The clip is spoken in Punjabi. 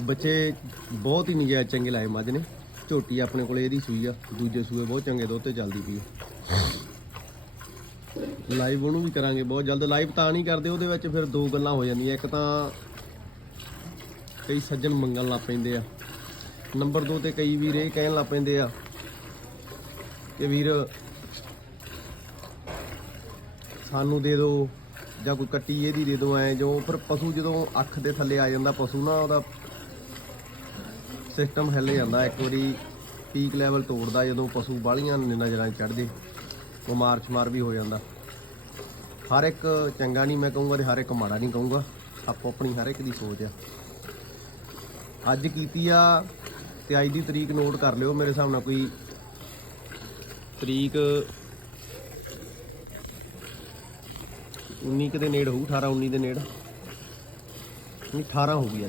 ਬੱਚੇ ਬਹੁਤ ਹੀ ਨਜਾਇਜ਼ ਚੰਗੇ ਲਾਏ ਮੱਝ ਨੇ। ਝੋਟੀ ਆਪਣੇ ਕੋਲੇ ਇਹਦੀ ਸੂਈ ਆ, ਦੂਜੇ ਸੂਏ ਬਹੁਤ ਚੰਗੇ ਦੁੱਧ ਤੇ ਚੱਲਦੀ ਪਈ ਆ। ਲਾਈਵ ਉਹਨੂੰ ਵੀ ਕਰਾਂਗੇ ਬਹੁਤ ਜਲਦ। ਲਾਈਵ ਤਾਂ ਨਹੀਂ ਕਰਦੇ, ਉਹਦੇ ਵਿੱਚ ਫਿਰ ਦੋ ਗੱਲਾਂ ਹੋ ਜਾਂਦੀਆਂ। ਇੱਕ ਤਾਂ ਕਈ ਸੱਜਣ ਮੰਗਣ ਲੱਗ ਪੈਂਦੇ ਆ। ਨੰਬਰ 2 ਤੇ ਕਈ ਵੀਰ ਇਹ ਕਹਿਣ ਲੱਗ ਪੈਂਦੇ ਆ ਕਿ ਵੀਰ ਸਾਨੂੰ ਦੇ ਦਿਓ। ਜਾਂ ਕੋਈ ਕੱਟੀ ਇਹਦੀ ਦੇ ਦਿਓ ਐ ਜੋ ਫਿਰ ਪਸ਼ੂ ਜਦੋਂ ਅੱਖ ਦੇ ਥੱਲੇ ਆ ਜਾਂਦਾ, ਪਸ਼ੂ ਨਾ ਉਹਦਾ ਸਿਸਟਮ ਹਿੱਲ ਜਾਂਦਾ, ਇੱਕ ਵਾਰੀ ਪੀਕ ਲੈਵਲ ਤੋੜਦਾ, ਜਦੋਂ ਪਸ਼ੂ ਬਾਲੀਆਂ ਨਜ਼ਰਾਂ 'ਚ ਚੜ੍ਹਦੇ, ਉਹ ਮਾਰ ਸ਼ਮਾਰ ਵੀ ਹੋ ਜਾਂਦਾ। ਹਰ ਇੱਕ ਚੰਗਾ ਨਹੀਂ ਮੈਂ ਕਹੂੰਗਾ ਤੇ ਹਰ ਇੱਕ ਮਾੜਾ ਨਹੀਂ ਕਹੂੰਗਾ, ਆਪੋ ਆਪਣੀ ਹਰ ਇੱਕ ਦੀ ਸੋਚ ਆ। ਅੱਜ ਕੀਤੀ ਆ, ਤੇ ਅੱਜ ਦੀ ਤਰੀਕ ਨੋਟ ਕਰ ਲਿਓ, ਮੇਰੇ ਹਿਸਾਬ ਨਾਲ ਕੋਈ ਤਰੀਕ 19 ਕੁ ਦੇ ਨੇੜ ਹੋਊ 18 19 ਦੇ ਨੇੜ। ਨਹੀਂ 18 ਹੋ ਗਈ